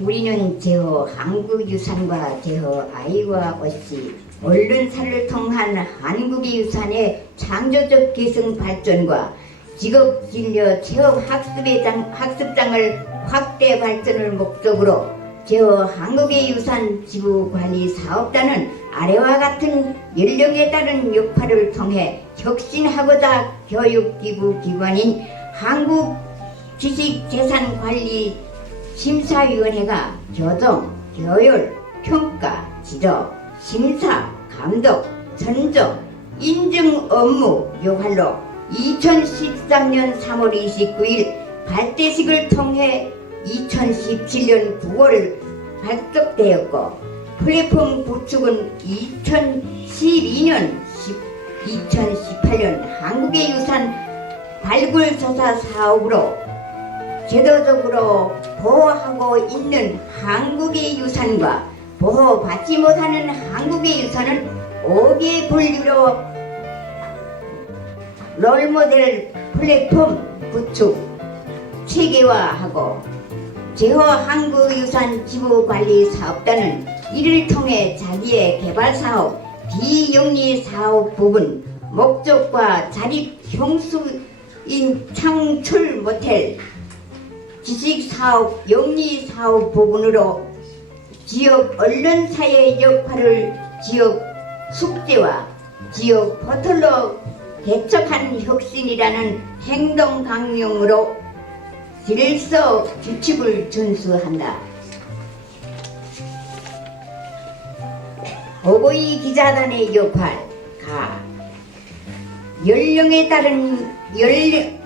우리는 제허 한국 유산과 제허 아이와 옷이 언론사를 통한 한국의 유산의 창조적 계승 발전과 직업 진료 체험 학습의 장, 학습장을 확대 발전을 목적으로 제허 한국의 유산 지부 관리 사업단은 아래와 같은 연령에 따른 역할을 통해 혁신하고자 교육기구 기관인 한국 지식재산관리 심사위원회가 교정, 교율, 평가, 지도, 심사, 감독, 선정, 인증 업무 요할로 2013년 3월 29일 발대식을 통해 2017년 9월 발족되었고 플랫폼 구축은 2012년 2018년 한국의 유산 발굴 조사 사업으로 제도적으로 보호하고 있는 한국의 유산과 보호받지 못하는 한국의 유산은 5개 분류로 롤모델 플랫폼 구축 체계화하고 제호 한국유산 지구관리 사업단은 이를 통해 자기의 개발 사업, 비영리 사업 부분, 목적과 자립 형수인 창출 모텔, 지식사업, 영리사업 부분으로 지역 언론사의 역할을 지역 숙제와 지역 포털로 개척한 혁신이라는 행동 강령으로 질서 규칙을 준수한다. 어버이 기자단의 역할 가. 연령에 따른 연령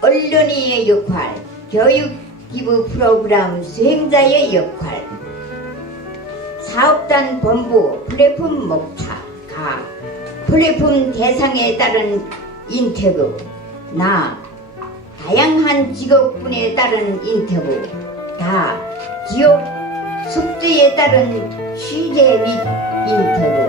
언론의 역할 교육 기부 프로그램 수행자의 역할. 사업단 본부 플랫폼 목차 가. 플랫폼 대상에 따른 인터뷰 나 다양한 직업군에 따른 인터뷰 다 지역 숙제에 따른 취재 및 인터뷰